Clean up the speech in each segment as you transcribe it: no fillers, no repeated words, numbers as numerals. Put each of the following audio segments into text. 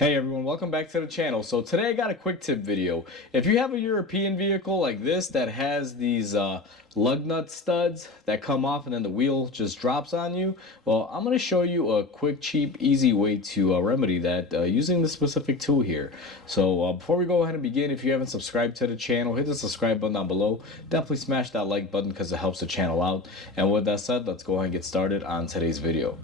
Hey everyone, welcome back to the channel. So today I got a quick tip video. If you have a European vehicle like this that has these lug nut studs that come off and then the wheel just drops on you, well, I'm going to show you a quick, cheap, easy way to remedy that using this specific tool here. So before we go ahead and begin, if you haven't subscribed to the channel, hit the subscribe button down below. Definitely smash that like button because it helps the channel out. And with that said, let's go ahead and get started on today's video.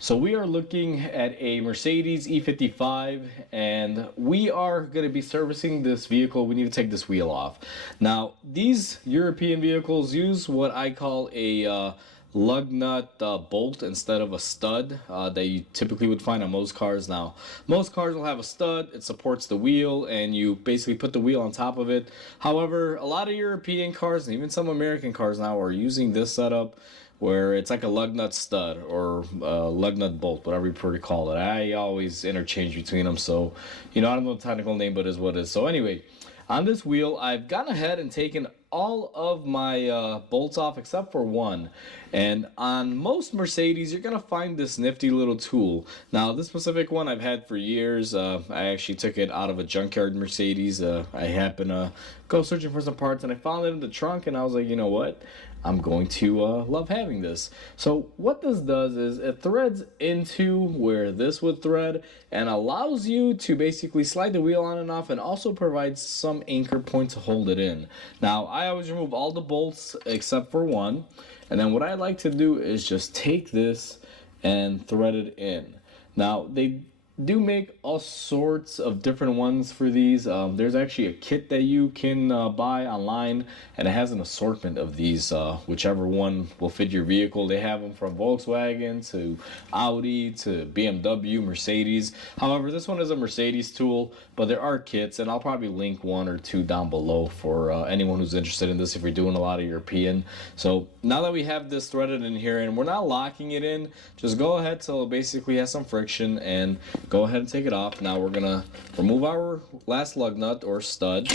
So we are looking at a Mercedes E55 and we are going to be servicing this vehicle. We need to take this wheel off. Now these European vehicles use what I call a lug nut bolt instead of a stud that you typically would find on most cars. Now most cars will have a stud, it supports the wheel and you basically put the wheel on top of it. However, a lot of European cars and even some American cars now are using this setup where it's like a lug nut stud or lug nut bolt, whatever you prefer to call it. I always interchange between them, so I don't know the technical name, but it is what it is. So anyway, on this wheel, I've gone ahead and taken all of my bolts off except for one. And on most Mercedes, you're gonna find this nifty little tool. Now this specific one I've had for years. I actually took it out of a junkyard Mercedes. I happened to go searching for some parts and I found it in the trunk and I was like, you know what? I'm going to love having this. So what this does is it threads into where this would thread and allows you to basically slide the wheel on and off, and also provides some anchor point to hold it in. Now I always remove all the bolts except for one, and then what I like to do is just take this and thread it in. Now they do make all sorts of different ones for these. There's actually a kit that you can buy online, and it has an assortment of these, whichever one will fit your vehicle. They have them from Volkswagen to Audi to BMW, Mercedes. However, this one is a Mercedes tool, but there are kits, and I'll probably link one or two down below for anyone who's interested in this if you're doing a lot of European. So now that we have this threaded in here and we're not locking it in, just go ahead till it basically has some friction and go ahead and take it off. Now we're gonna remove our last lug nut or stud,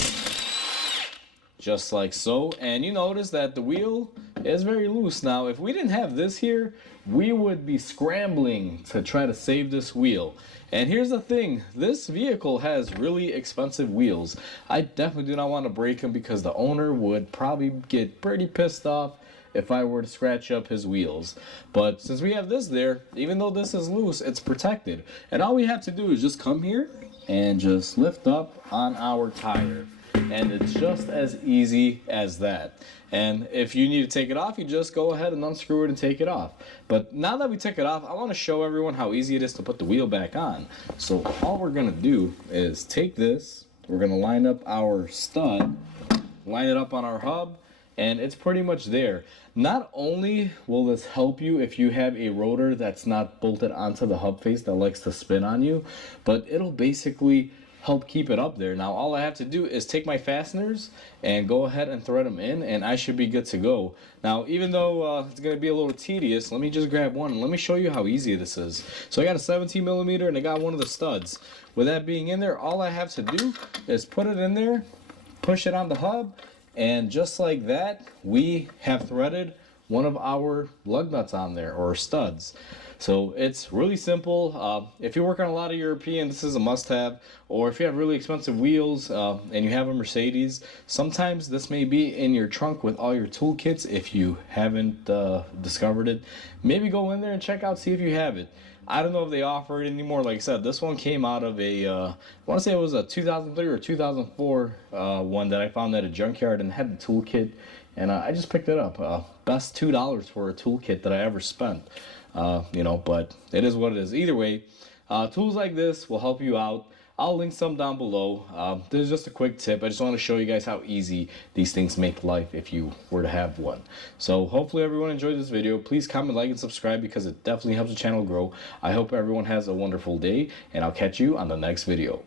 just like so, and you notice that the wheel is very loose. Now if we didn't have this here, we would be scrambling to try to save this wheel. And here's the thing, this vehicle has really expensive wheels. I definitely do not want to break them because the owner would probably get pretty pissed off if I were to scratch up his wheels. But since we have this there, even though this is loose, it's protected. And all we have to do is just come here and just lift up on our tire. And it's just as easy as that. And if you need to take it off, you just go ahead and unscrew it and take it off. But now that we took it off, I want to show everyone how easy it is to put the wheel back on. So all we're going to do is take this, we're going to line up our stud, line it up on our hub, and it's pretty much there. Not only will this help you if you have a rotor that's not bolted onto the hub face that likes to spin on you, but it'll basically help keep it up there. Now all I have to do is take my fasteners and go ahead and thread them in, and I should be good to go. Now even though it's going to be a little tedious, let me just grab one and let me show you how easy this is. So I got a 17 millimeter and I got one of the studs. With that being in there, all I have to do is put it in there, push it on the hub, and just like that, we have threaded one of our lug nuts on there, or studs. So it's really simple. If you work on a lot of European, this is a must-have. Or if you have really expensive wheels and you have a Mercedes, sometimes this may be in your trunk with all your toolkits if you haven't discovered it. Maybe go in there and check out, see if you have it. I don't know if they offer it anymore. Like I said, this one came out of a, I want to say it was a 2003 or 2004 one that I found at a junkyard and had the toolkit. And I just picked it up. Best $2 for a toolkit that I ever spent. But it is what it is. Either way, tools like this will help you out. I'll link some down below. This is just a quick tip. I just want to show you guys how easy these things make life if you were to have one. So hopefully everyone enjoyed this video. Please comment, like, and subscribe because it definitely helps the channel grow. I hope everyone has a wonderful day, and I'll catch you on the next video.